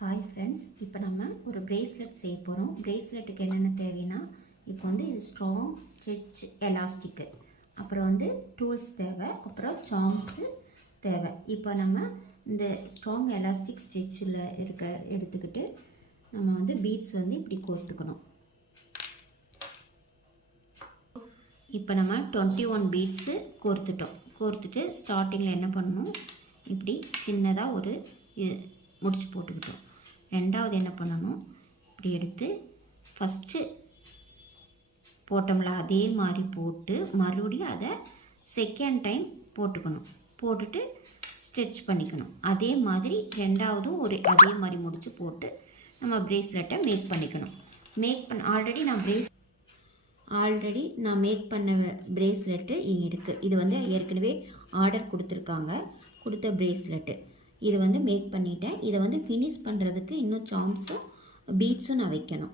Hi friends, இப்போ நம்ம ஒரு பிரேஸ்லெட் செய்ய போகிறோம். பிரேஸ்லெட்டுக்கு என்னென்ன தேவைன்னா, இப்போ வந்து இது ஸ்ட்ராங் ஸ்டிச் எலாஸ்டிக்கு, அப்புறம் வந்து டூல்ஸ் தேவை, அப்புறம் சாம்ஸு தேவை. இப்போ நம்ம இந்த ஸ்ட்ராங் எலாஸ்டிக் ஸ்டிச்சில் எடுத்துக்கிட்டு நம்ம வந்து பீட்ஸ் வந்து இப்படி கோர்த்துக்கணும். இப்போ நம்ம 21 பீட்ஸு கோர்த்துட்டு ஸ்டார்டிங்கில் என்ன பண்ணணும், இப்படி சின்னதாக ஒரு முடிச்சு போட்டுக்கிட்டோம். ரெண்டாவது என்ன பண்ணணும், இப்படி எடுத்து ஃபஸ்ட்டு போட்டோம்ல அதே மாதிரி போட்டு மறுபடியும் அதை செகண்ட் டைம் போட்டுட்டு ஸ்டிச் பண்ணிக்கணும். அதே மாதிரி ரெண்டாவதும் அதே மாதிரி முடிச்சு போட்டு நம்ம பிரேஸ்லெட்டை மேக் பண்ணிக்கணும். ஆல்ரெடி நான் மேக் பண்ண பிரேஸ்லெட்டு இங்கே இருக்குது. இது வந்து ஏற்கனவே ஆர்டர் கொடுத்த பிரேஸ்லெட்டு. இது வந்து மேக் பண்ணிட்டேன். இதை வந்து ஃபினிஷ் பண்ணுறதுக்கு இன்னும் சாம்ஸும் பீட்ஸும் நான் வைக்கணும்.